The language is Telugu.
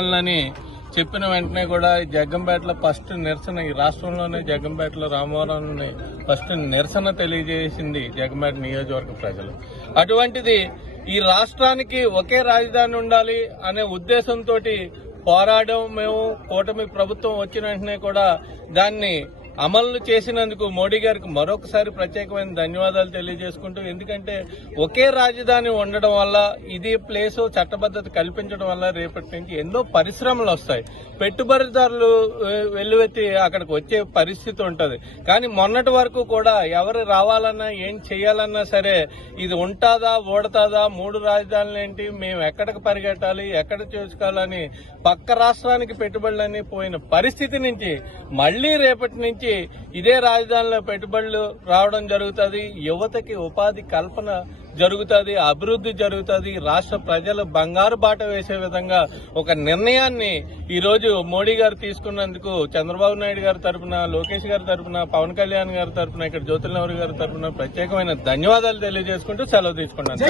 అని చెప్పిన వెంటనే కూడా జగ్గంపేటలో ఫస్ట్ నిరసన, ఈ రాష్ట్రంలోనే జగ్గంపేటలో రామవరంని ఫస్ట్ నిరసన తెలియజేసింది జగ్గంపేట నియోజకవర్గ ప్రజలు. అటువంటిది ఈ రాష్ట్రానికి ఒకే రాజధాని ఉండాలి అనే ఉద్దేశంతో పోరాడడం. మేము కూటమి ప్రభుత్వం వచ్చిన వెంటనే కూడా దాన్ని అమలు చేసినందుకు మోడీ గారికి మరొకసారి ప్రత్యేకమైన ధన్యవాదాలు తెలియజేసుకుంటూ, ఎందుకంటే ఒకే రాజధాని ఉండడం వల్ల ఇది ప్లేస్ చట్టబద్ధత కల్పించడం వల్ల రేపటి నుంచి ఎన్నో పరిశ్రమలు వస్తాయి, పెట్టుబడిదారులు వెల్లువెత్తి అక్కడికి వచ్చే పరిస్థితి ఉంటుంది. కానీ మొన్నటి వరకు కూడా ఎవరు రావాలన్నా ఏం చేయాలన్నా సరే ఇది ఉంటాదా ఓడతాదా, 3 రాజధానులు ఏంటి, మేము ఎక్కడికి పరిగెట్టాలి, ఎక్కడ చేసుకోవాలని పక్క రాష్ట్రానికి పెట్టుబడులన్నీ పోయిన పరిస్థితి నుంచి మళ్లీ రేపటి నుంచి ఇదే రాజధానిలో పెట్టుబడులు రావడం జరుగుతుంది. యువతకి ఉపాధి కల్పన జరుగుతుంది, అభివృద్ధి జరుగుతుంది. రాష్ట్ర ప్రజలు బంగారు బాట వేసే విధంగా ఒక నిర్ణయాన్ని ఈ రోజు మోడీ గారు తీసుకున్నందుకు చంద్రబాబు నాయుడు గారి తరఫున, లోకేష్ గారి తరఫున, పవన్ కళ్యాణ్ గారి తరఫున, ఇక్కడ జ్యోతిల్ నెహ్రూ గారి తరఫున ప్రత్యేకమైన ధన్యవాదాలు తెలియజేసుకుంటూ సెలవు తీసుకున్నాను.